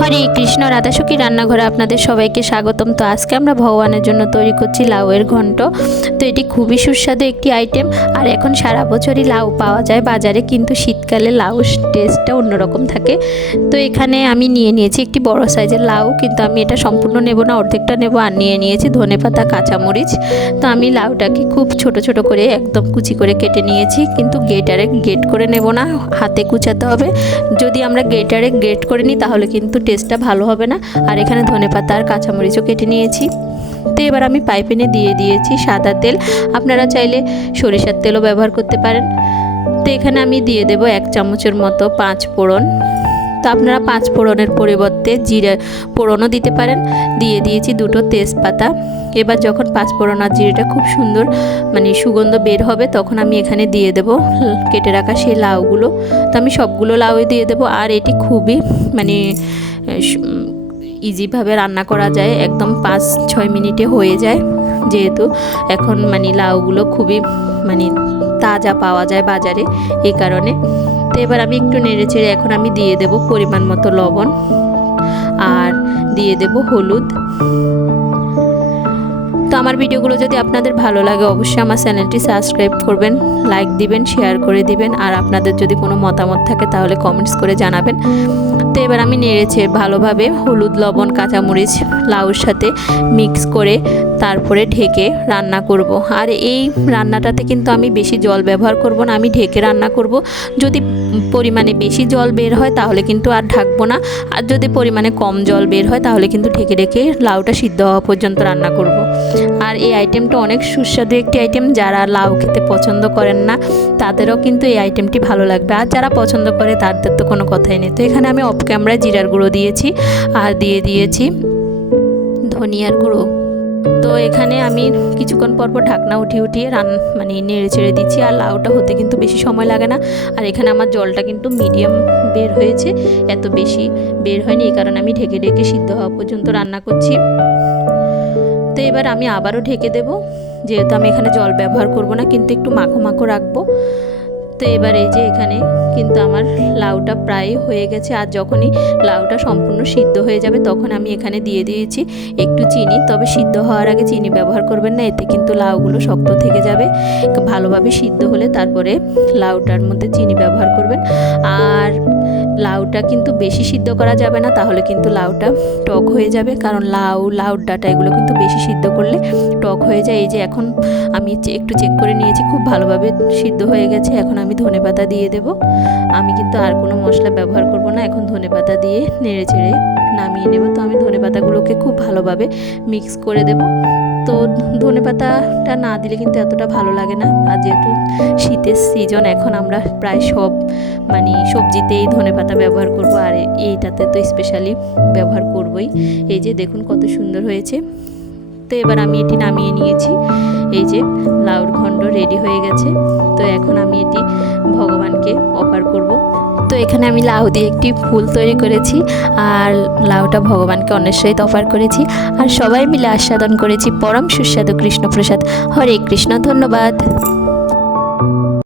হরে কৃষ্ণ, রাধাসখী রান্নাঘরে আপনাদের সবাইকে স্বাগতম। তো আজকে আমরা ভগবানের জন্য তৈরি করছি লাউয়ের ঘন্ট। তো এটি খুবই সুস্বাদু একটি আইটেম। আর এখন সারা বছরই লাউ পাওয়া যায় বাজারে, কিন্তু শীতকালে লাউ টেস্টটা অন্যরকম থাকে। তো এখানে আমি নিয়েছি একটি বড় সাইজের লাউ, কিন্তু আমি এটা সম্পূর্ণ নেব না, অর্ধেকটা নেব। আর নিয়েছি ধনেপাতা, কাঁচামরিচ। তো আমি লাউটাকে খুব ছোট ছোট করে একদম কুচি করে কেটে নিয়েছি, কিন্তু গ্রেট করে নেব না, হাতে কুচাতে হবে। যদি আমরা গ্রেট করে নিই তাহলে কিন্তু টেস্টটা ভালো হবে না। আর এখানে ধনেপাতা আর কাঁচামরিচও কেটে নিয়েছি। তো এবার আমি পাইপ্যানে দিয়ে দিয়েছি সাদা তেল। আপনারা চাইলে সরিষার তেলও ব্যবহার করতে পারেন। তো এখানে আমি দিয়ে দেব 1 চামচের মতো 5 ফোড়ন। তো আপনারা 5 ফোড়নের পরিবর্তে জিরা ফোড়নও দিতে পারেন। দিয়ে দিয়েছি 2টো তেজপাতা। এবার যখন 5 ফোড়ন আর জিরাটা খুব সুন্দর সুগন্ধ বের হবে, তখন আমি এখানে দিয়ে দেব কেটে রাখা সেই লাউগুলো। তো আমি সবগুলো লাউই দিয়ে দেব। আর এটি খুবই ইজিভাবে রান্না করা যায়, একদম 5-6 মিনিটে হয়ে যায়, যেহেতু এখন লাউগুলো খুবই তাজা পাওয়া যায় বাজারে, এই কারণে। তো এবার আমি একটু নেড়ে চেড়ে এখন আমি দিয়ে দেব পরিমাণ মতো লবণ, আর দিয়ে দেব হলুদ। তো আমার ভিডিওগুলো যদি আপনাদের ভালো লাগে অবশ্যই আমার চ্যানেলটি সাবস্ক্রাইব করবেন, লাইক দিবেন, শেয়ার করে দিবেন। আর আপনাদের যদি কোনো মতামত থাকে তাহলে কমেন্টস করে জানাবেন। তো এবার আমি নেড়েছে ভালোভাবে হলুদ, লবণ, কাঁচামরিচ লাউর সাথে মিক্স করে তারপরে ঢেকে রান্না করব। আর এই রান্নাটাতে কিন্তু আমি বেশি জল ব্যবহার করব না, আমি ঢেকে রান্না করব। যদি পরিমাণে বেশি জল বের হয় তাহলে কিন্তু আর ঢাকবো না, আর যদি পরিমাণে কম জল বের হয় তাহলে কিন্তু ঢেকে ঢেকে লাউটা সিদ্ধ হওয়া পর্যন্ত রান্না করব। আর এই আইটেমটা অনেক সুস্বাদু একটি আইটেম। যারা লাউ খেতে পছন্দ করেন না তাদেরও কিন্তু এই আইটেমটি ভালো লাগবে, আর যারা পছন্দ করে তাদের তো কোনো কথাই নেই। তো এখানে আমি অফ ক্যামেরায় জিরার গুঁড়ো দিয়েছি, আর দিয়ে দিয়েছি ধনিয়ার গুঁড়ো। তো এখানে আমি কিছুক্ষণ পর ঢাকনা উঠিয়ে নেড়ে ছেড়ে দিচ্ছি। আর লাউটা হতে কিন্তু বেশি সময় লাগে না। আর এখানে আমার জলটা কিন্তু মিডিয়াম বের হয়েছে, এত বেশি বের হয়নি, এই কারণে আমি ঢেকে ঢেকে সিদ্ধ হওয়া পর্যন্ত রান্না করছি। তো এবার আমি আবারও ঢেকে দেব, যেহেতু আমি এখানে জল ব্যবহার করব না, কিন্তু একটু মাখো মাখো রাখবো। তো এবার এই যে এখানে কিন্তু আমার লাউটা প্রায় হয়ে গেছে। আর যখনই লাউটা সম্পূর্ণ সিদ্ধ হয়ে যাবে তখন আমি এখানে দিয়ে দিয়েছি একটু চিনি। তবে সিদ্ধ হওয়ার আগে চিনি ব্যবহার করবেন না, এতে কিন্তু লাউগুলো শক্ত থেকে যাবে। ভালোভাবে সিদ্ধ হলে তারপরে লাউটার মধ্যে চিনি ব্যবহার করবেন। আর লাউটা কিন্তু বেশি সিদ্ধ করা যাবে না, তাহলে কিন্তু লাউটা টক হয়ে যাবে। কারণ লাউর ডাঁটা এগুলো কিন্তু বেশি সিদ্ধ করলে টক হয়ে যায়। এই যে এখন আমি একটু চেক করে নিয়েছি, খুব ভালোভাবে সিদ্ধ হয়ে গেছে। এখন আমি ধনেপাতা দিয়ে দেব। আমি কিন্তু আর কোনো মশলা ব্যবহার করব না, এখন ধনেপাতা দিয়ে নেড়ে চেড়ে নামিয়ে নেব। তো আমি ধনেপাতাগুলোকে খুব ভালোভাবে মিক্স করে দেব। তো ধনেপাতাটা না দিলে কিন্তু এতটা ভালো লাগে না। আর যেহেতু শীতের সিজন, এখন আমরা প্রায় সব সবজিতেই ধনেপাতা ব্যবহার করব, আর এইটাতে তো স্পেশালি ব্যবহার করবই। এই যে দেখুন কত সুন্দর হয়েছে। তো এবার আমি এটি নামিয়ে নিয়েছি। এই যে লাউর ঘন্ট রেডি হয়ে গেছে। তো এখন আমি এটি ভগবানকে অফার করব। তো এখানে আমি লাউ দিয়ে একটি ফুল তৈরি করেছি, আর লাউটা ভগবানকে অন্যের সহিত অফার করেছি। আর সবাই মিলে আস্বাদন করেছি পরম সুস্বাদু কৃষ্ণপ্রসাদ। হরে কৃষ্ণ, ধন্যবাদ।